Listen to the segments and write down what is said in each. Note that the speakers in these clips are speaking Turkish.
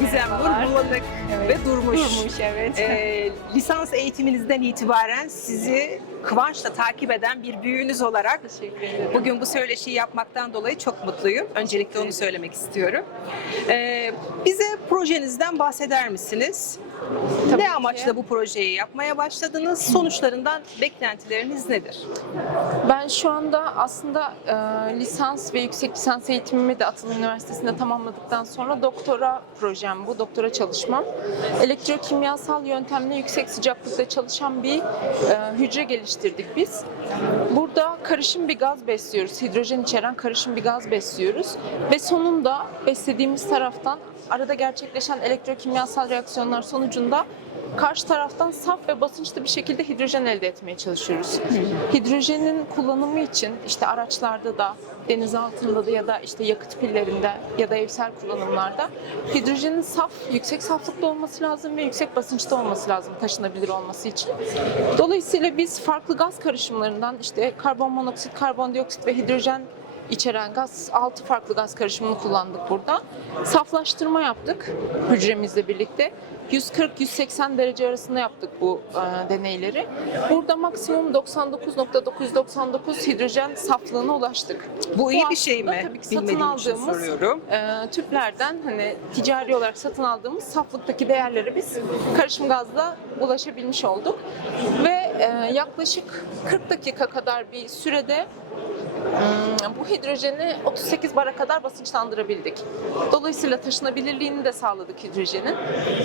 Gizem Nur. Bulanık Evet. ve Durmuş. Durmuş evet. Ee, lisans eğitiminizden itibaren sizi kıvançla takip eden bir büyüğünüz olarak bugün bu söyleşiyi yapmaktan dolayı çok mutluyum. Öncelikle onu söylemek istiyorum. Ee, bize projenizden bahseder misiniz? Tabii ne ki. amaçla bu projeyi yapmaya başladınız? Sonuçlarından beklentileriniz nedir? Ben şu anda aslında e, lisans ve yüksek lisans eğitimimi de Atıl Üniversitesi'nde tamamladıktan sonra doktora projem bu, doktora çalışmam. Elektrokimyasal yöntemle yüksek sıcaklıkta çalışan bir e, hücre geliştirdik biz. Burada karışım bir gaz besliyoruz, hidrojen içeren karışım bir gaz besliyoruz ve sonunda beslediğimiz taraftan arada gerçekleşen elektrokimyasal reaksiyonlar sonucunda karşı taraftan saf ve basınçlı bir şekilde hidrojen elde etmeye çalışıyoruz. Hidrojenin kullanımı için işte araçlarda da, deniz altında da ya da işte yakıt pillerinde ya da evsel kullanımlarda hidrojenin saf, yüksek saflıkta olması lazım ve yüksek basınçta olması lazım taşınabilir olması için. Dolayısıyla biz farklı gaz karışımlarından işte karbon monoksit, karbondioksit ve hidrojen içeren gaz, 6 farklı gaz karışımını kullandık burada. Saflaştırma yaptık hücremizle birlikte. 140-180 derece arasında yaptık bu e, deneyleri. Burada maksimum 99.999 hidrojen saflığına ulaştık. Bu iyi bir şey mi? Tabii ki satın aldığımız e, tüplerden hani ticari olarak satın aldığımız saflıktaki değerleri biz karışım gazla ulaşabilmiş olduk. Ve e, yaklaşık 40 dakika kadar bir sürede bu hidrojeni 38 bara kadar basınçlandırabildik. Dolayısıyla taşınabilirliğini de sağladık hidrojenin.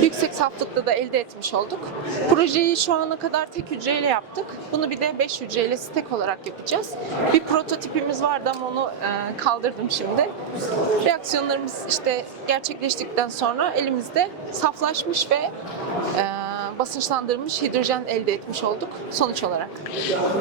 Yüksek saflıkta da elde etmiş olduk. Projeyi şu ana kadar tek hücreyle yaptık. Bunu bir de 5 hücreyle stek olarak yapacağız. Bir prototipimiz vardı ama onu e, kaldırdım şimdi. Reaksiyonlarımız işte gerçekleştikten sonra elimizde saflaşmış ve e, basınçlandırılmış hidrojen elde etmiş olduk sonuç olarak.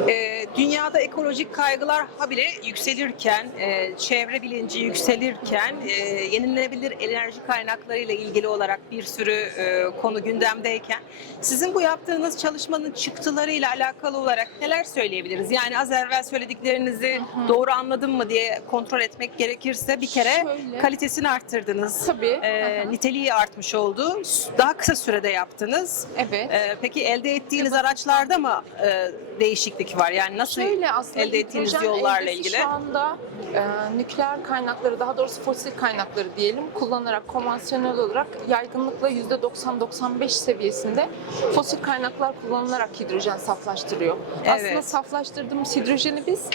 Ee, dünyada ekolojik kaygılar habire yükselirken, e, çevre bilinci yükselirken, e, yenilenebilir enerji kaynaklarıyla ilgili olarak bir sürü e, konu gündemdeyken, sizin bu yaptığınız çalışmanın çıktılarıyla alakalı olarak neler söyleyebiliriz? Yani az evvel söylediklerinizi doğru anladım mı diye kontrol etmek gerekirse bir kere Şöyle. kalitesini arttırdınız. Tabii. E, niteliği artmış oldu. Daha kısa sürede yaptınız. Evet. Ee, peki elde ettiğiniz araçlarda mı e, değişiklik var? Yani nasıl Şöyle aslında elde ettiğiniz yollarla ilgili? Şu anda e, nükleer kaynakları daha doğrusu fosil kaynakları diyelim kullanarak konvansiyonel olarak yaygınlıkla %90-95 seviyesinde fosil kaynaklar kullanılarak hidrojen saflaştırıyor. Evet. Aslında saflaştırdığımız hidrojeni biz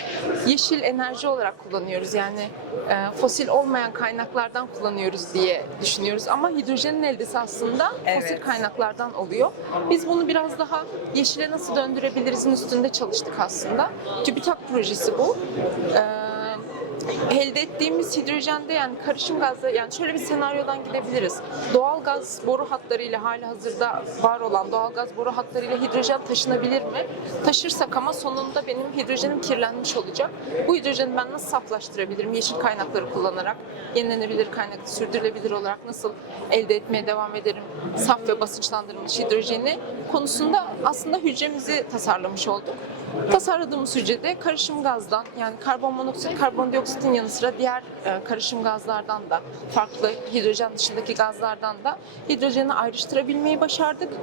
yeşil enerji olarak kullanıyoruz. Yani fosil olmayan kaynaklardan kullanıyoruz diye düşünüyoruz ama hidrojenin eldesi aslında Evet. fosil kaynaklardan oluyor. Biz bunu biraz daha yeşile nasıl döndürebilirizin üstünde çalıştık aslında. TÜBİTAK projesi bu. Ee, elde ettiğimiz hidrojende yani karışım gazla yani şöyle bir senaryodan gidebiliriz. Doğal gaz boru hatlarıyla hali hazırda var olan doğal gaz boru hatlarıyla hidrojen taşınabilir mi? Taşırsak ama sonunda benim hidrojenim kirlenmiş olacak. Bu hidrojeni ben nasıl saflaştırabilirim? Yeşil kaynakları kullanarak, yenilenebilir kaynak, sürdürülebilir olarak nasıl elde etmeye devam ederim? Saf ve basınçlandırılmış hidrojeni konusunda aslında hücremizi tasarlamış olduk. Tasarladığımız hücrede karışım gazdan yani karbon monoksit, karbondioksitin yanı sıra diğer e, karışım gazlardan da farklı hidrojen dışındaki gazlardan da hidrojeni ayrıştırabilmeyi başardık.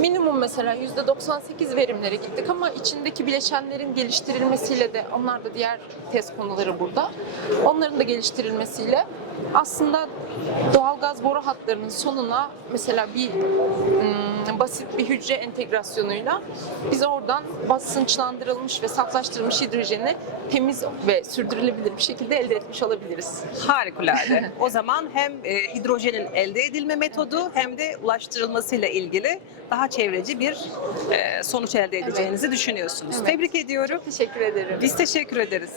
Minimum mesela %98 verimlere gittik ama içindeki bileşenlerin geliştirilmesiyle de onlar da diğer test konuları burada. Onların da geliştirilmesiyle aslında doğal gaz boru hatlarının sonuna mesela bir hmm, basit bir hücre entegrasyonuyla biz oradan basınçlandırılmış ve saflaştırılmış hidrojeni temiz ve sürdürülebilir bir şekilde elde etmiş olabiliriz. Harikulade. o zaman hem e, hidrojenin elde edilme metodu hem de ulaştırılmasıyla ilgili daha çevreci bir e, sonuç elde edeceğinizi düşünüyorsunuz. Evet. Tebrik ediyorum. Teşekkür ederim. Biz teşekkür ederiz.